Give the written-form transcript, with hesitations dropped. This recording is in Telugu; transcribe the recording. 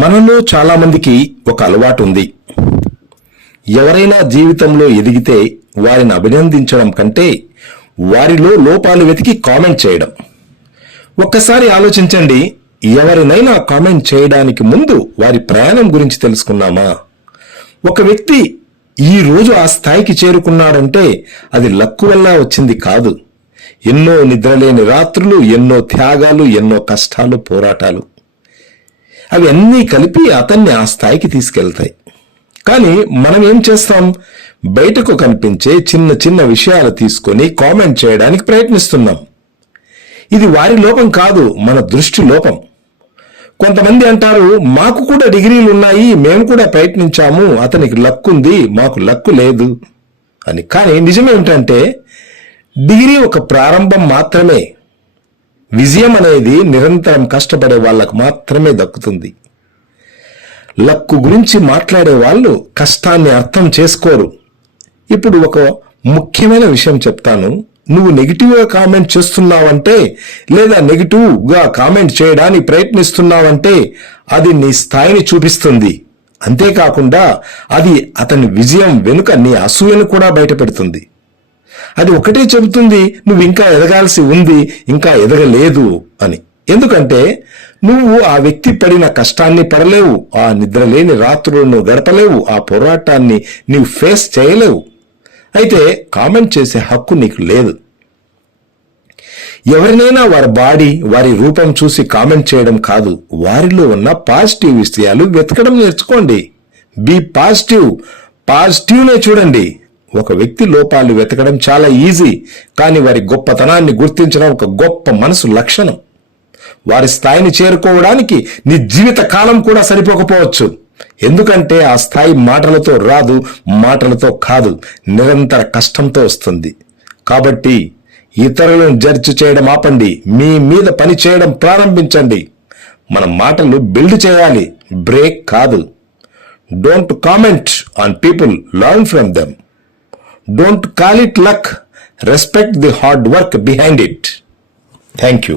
మనలో చాలా మందికి ఒక అలవాటు ఉంది. ఎవరైనా జీవితంలో ఎదిగితే వారిని అభినందించడం కంటే వారిలో లోపాలు వెతికి కామెంట్ చేయడం. ఒక్కసారి ఆలోచించండి, ఎవరినైనా కామెంట్ చేయడానికి ముందు వారి ప్రయాణం గురించి తెలుసుకున్నామా? ఒక వ్యక్తి ఈ రోజు ఆ స్థాయికి చేరుకున్నాడంటే అది లక్కు వల్ల వచ్చింది కాదు. ఎన్నో నిద్రలేని రాత్రులు, ఎన్నో త్యాగాలు, ఎన్నో కష్టాలు, పోరాటాలు, అవి అన్నీ కలిపి అతన్ని ఆ స్థాయికి తీసుకెళ్తాయి. కానీ మనం ఏం చేస్తాం? బయటకు కనిపించే చిన్న చిన్న విషయాలు తీసుకొని కామెంట్ చేయడానికి ప్రయత్నిస్తున్నాం. ఇది వారి లోపం కాదు, మన దృష్టి లోపం. కొంతమంది అంటారు, మాకు కూడా డిగ్రీలు ఉన్నాయి, మేము కూడా ప్రయత్నించాము, అతనికి లక్కు ఉంది, మాకు లక్కు లేదు అని. కానీ నిజమేమిటంటే డిగ్రీ ఒక ప్రారంభం మాత్రమే. విజయం అనేది నిరంతరం కష్టపడే వాళ్లకు మాత్రమే దక్కుతుంది. లక్కు గురించి మాట్లాడే వాళ్ళు కష్టాన్ని అర్థం చేసుకోరు. ఇప్పుడు ఒక ముఖ్యమైన విషయం చెప్తాను. నువ్వు నెగిటివ్గా కామెంట్ చేస్తున్నావంటే, లేదా నెగిటివ్గా కామెంట్ చేయడానికి ప్రయత్నిస్తున్నావంటే అది నీ స్థాయిని చూపిస్తుంది. అంతేకాకుండా అది అతని విజయం వెనుక నీ అసూయను కూడా బయటపెడుతుంది. అది ఒకటే చెబుతుంది, నువ్వు ఇంకా ఎదగాల్సి ఉంది, ఇంకా ఎదగలేదు అని. ఎందుకంటే నువ్వు ఆ వ్యక్తి పడిన కష్టాన్ని పడలేవు, ఆ నిద్రలేని రాత్రులను గడపలేవు, ఆ పోరాటాన్ని నీవు ఫేస్ చేయలేవు. అయితే కామెంట్ చేసే హక్కు నీకు లేదు. ఎవరినైనా వారి బాడీ, వారి రూపం చూసి కామెంట్ చేయడం కాదు, వారిలో ఉన్న పాజిటివ్ విషయాలు వెతకడం నేర్చుకోండి. బీ పాజిటివ్, పాజిటివ్నే చూడండి. ఒక వ్యక్తి లోపాలు వెతకడం చాలా ఈజీ, కానీ వారి గొప్పతనాన్ని గుర్తించడం ఒక గొప్ప మనసు లక్షణం. వారి స్థాయిని చేరుకోవడానికి నీ జీవిత కాలం కూడా సరిపోకపోవచ్చు. ఎందుకంటే ఆ స్థాయి మాటలతో రాదు, మాటలతో కాదు, నిరంతర కష్టంతో వస్తుంది. కాబట్టి ఇతరులను జడ్జి చేయడం ఆపండి, మీ మీద పని చేయడం ప్రారంభించండి. మన మాటలు బిల్డ్ చేయాలి, బ్రేక్ కాదు. Don't comment on people, learn from them. Don't call it luck. Respect the hard work behind it. Thank you.